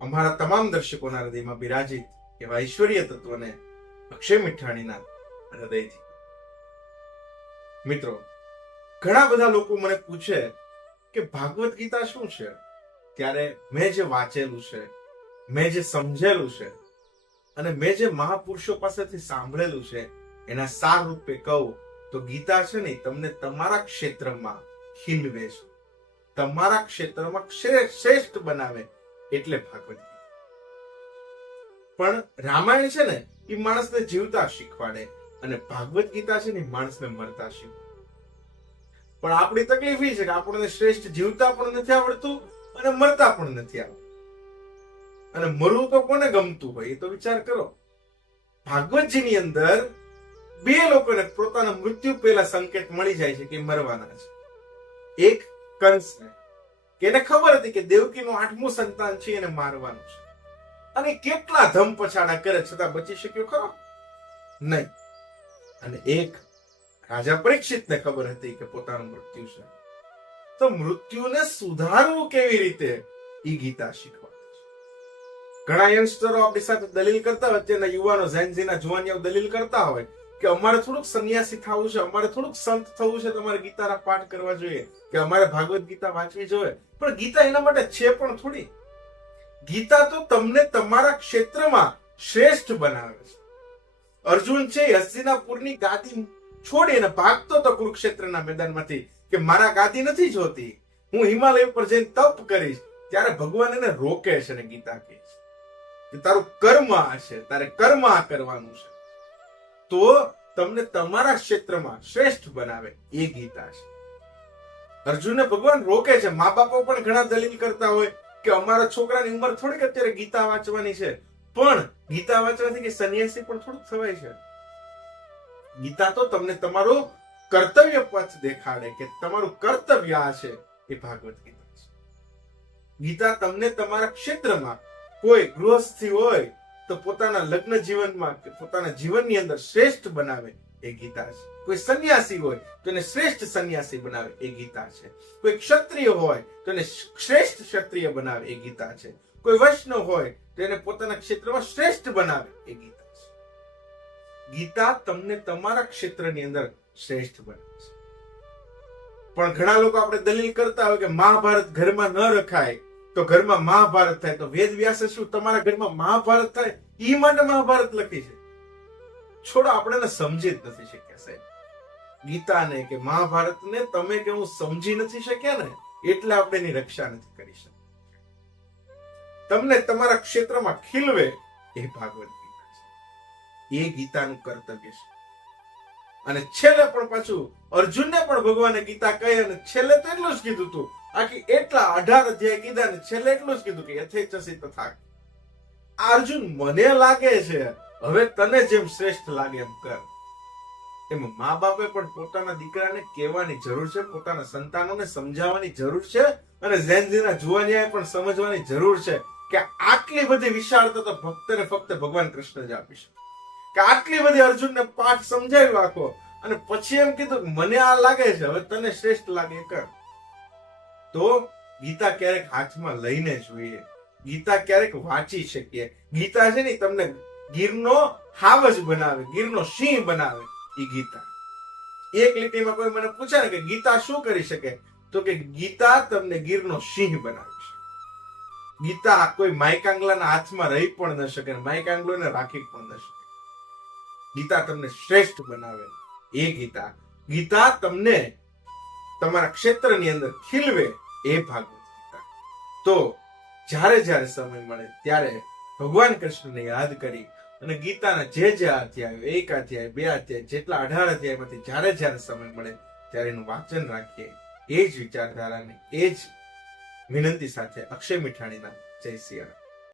અમારા તમામ દર્શકોના હૃદયમાં બિરાજિત એવા ઈશ્વરીય તત્વને અક્ષય મીઠાણીના હૃદયથી. મિત્રો, ઘણા બધા લોકો મને પૂછે કે ભાગવત ગીતા શું છે, ત્યારે મેં જે વાંચેલું છે, મેં જે સમજેલું છે અને મેં જે મહાપુરુષો પાસેથી સાંભળેલું છે એના સાર રૂપે કહું તો ગીતા છે ને તમને તમારા ક્ષેત્રમાં ખીલવે છે, તમારા ક્ષેત્રમાં શ્રેષ્ઠ બનાવે એટલે ભાગવત ગીતા. પણ રામાયણ છે ને એ માણસને જીવતા શીખવાડે અને ભાગવત ગીતા છે ને માણસને મરતા શીખવાડે. પણ આપણી તકલીફ એ છે કે આપણને શ્રેષ્ઠ જીવતા પણ નથી આવડતું અને મરતા પણ નથી આવડતું. અને મરવું તો કોને ગમતું હોય એ તો વિચાર કરો. ભાગવતજીની અંદર બે લોકોને પોતાના મૃત્યુ પહેલા સંકેત મળી જાય છે કે મરવાના છે. એક કંસને, કે એને ખબર હતી કે દેવકીનું 8મું સંતાન છે એને મારવાનું છે અને કેટલા ધમ પછાડા કરે છતાં બચી શક્યો ખરો? નહીં. અને એક રાજા પરીક્ષિતને ખબર હતી કે પોતાનું મૃત્યુ છે, તો મૃત્યુને સુધારવું કેવી રીતે એ ગીતા શીખવાડે છે. ઘણા યંગસ્ટરો આપણી સાથે દલીલ કરતા હોય, અત્યારના યુવાનો ઝેનઝીના જુવાનિયાઓ દલીલ કરતા હોય કે અમારે થોડુંક સંન્યાસી થવું છે, અમારે થોડુંક સંત થવું છે, તમારે ગીતાના પાઠ કરવા જોઈએ, કે અમારે ભાગવત ગીતા વાંચવી જોઈએ. પણ ગીતા એના માટે છે પણ થોડી. ગીતા તો તમને તમારા ક્ષેત્રમાં શ્રેષ્ઠ બનાવે છે. અર્જુન છે હસ્તિનાપુરની ગાદી છોડીને ભાગતો તો કુરુક્ષેત્રના મેદાનમાંથી કે મારા ગાદી નથી જોતી, હું હિમાલય પર જઈને તપ કરીશ. ત્યારે ભગવાન એને રોકે છે ને ગીતા કહે છે કે તારું કર્મ આ છે, તારે કર્મ આ કરવાનું છે. તો તમને તમારા ક્ષેત્રમાં શ્રેષ્ઠ બનાવે એ ગીતા છે. અર્જુનને ભગવાન રોકે છે. મા બાપો પણ ઘણા દલીલ કરતા હોય કે અમારા છોકરાની ઉંમર થોડીક અત્યારે ગીતા વાંચવાની છે, પણ ગીતા વાંચવાથી કે સંન્યાસી પણ થોડુંક થવાય છે. ગીતા તો તમને તમારું કર્તવ્ય પથ દેખાડે કે તમારું કર્તવ્ય આ છે, એ ભાગવત ગીતા છે. ગીતા તમને તમારા ક્ષેત્રમાં, કોઈ ગૃહસ્થી હોય તો પોતાના લગ્ન જીવનમાં કે પોતાના જીવનની અંદર શ્રેષ્ઠ બનાવે એ ગીતા છે. કોઈ સંન્યાસી હોય તો એને શ્રેષ્ઠ સંન્યાસી બનાવે એ ગીતા છે. કોઈ ક્ષત્રિય હોય તો એને શ્રેષ્ઠ ક્ષત્રિય બનાવે એ ગીતા છે. કોઈ વૈષ્ણવ હોય તો એને પોતાના ક્ષેત્રમાં શ્રેષ્ઠ બનાવે એ ગીતા છે. ગીતા તમને તમારા ક્ષેત્રની અંદર શ્રેષ્ઠ બનાવે છે. પણ ઘણા લોકો આપણે દલીલ કરતા હોય કે મહાભારત ઘરમાં ન રખાય તો ઘરમાં મહાભારત થાય. તો વેદ વ્યાસે શું તમારા ઘરમાં મહાભારત થાય એ માટે મહાભારત લખી છે? છોડો, આપણે એને સમજી જ નથી શક્યા સાહેબ. ગીતાને કે મહાભારતને તમે કે હું સમજી નથી શક્યા ને એટલે આપણે એની રક્ષા નથી કરી શકતા. તમને તમારા ક્ષેત્રમાં ખીલવે એ ભાગવત ગીતા છે. એ ગીતાનું કર્તવ્ય છે. અને છેલ્લે પણ પાછું અર્જુનને પણ ભગવાને ગીતા કહી અને છેલ્લે તો એટલું જ કીધું હતું. આખી એટલા 18 અધ્યાય કીધા ને છેલ્લે એટલું જ કીધું કે યથેચ્છસી તથા. અર્જુન, મને લાગે છે હવે તને જેમ શ્રેષ્ઠ લાગે એમ કર. એમાં મા બાપે પણ પોતાના દીકરાને કહેવાની જરૂર છે, પોતાના સંતાનોને સમજાવવાની જરૂર છે અને ઝેનઝીના જુવાનિયાએ પણ સમજવાની જરૂર છે કે આટલી બધી વિશાળતા તો ભક્તને ફક્ત ભગવાન કૃષ્ણ જ આપી શકે. કે આટલી બધી અર્જુનને પાઠ સમજાવ્યો આખો અને પછી એમ કીધું કે મને આ લાગે છે હવે તને શ્રેષ્ઠ લાગે કર. તો ગીતા ક્યારેક હાથમાં લઈને જોઈએ, ગીતા ક્યારેક વાંચી શકીએ. ગીતા છે ને તમને ગીરનો હાવજ બનાવે, ગીરનો સિંહ બનાવે એ ગીતા. એક લીટીમાં કોઈ મને પૂછે ને કે ગીતા શું કરી શકે, તો કે ગીતા તમને ગીરનો સિંહ બનાવી શકે. ગીતા કોઈ માયકાંગલાના હાથમાં રહી પણ ન શકે, માયકાંગલોને રાખી પણ ન શકે. ગીતા તમને શ્રેષ્ઠ બનાવે એ ગીતા. ગીતા તમને તમારા ક્ષેત્રની અંદર ખીલવે એ ભાગવત ગીતા. તો જ્યારે જ્યારે સમય મળે ત્યારે ભગવાન કૃષ્ણને યાદ કરી અને ગીતાના જે અધ્યાયો, 1 અધ્યાય, 2 અધ્યાય, જેટલા 18 અધ્યાયમાંથી જ્યારે જ્યારે સમય મળે ત્યારે એનું વાંચન રાખીએ. એ જ વિચારધારાને એ જ વિનંતી સાથે અક્ષય મીઠાણીના જય સિયા.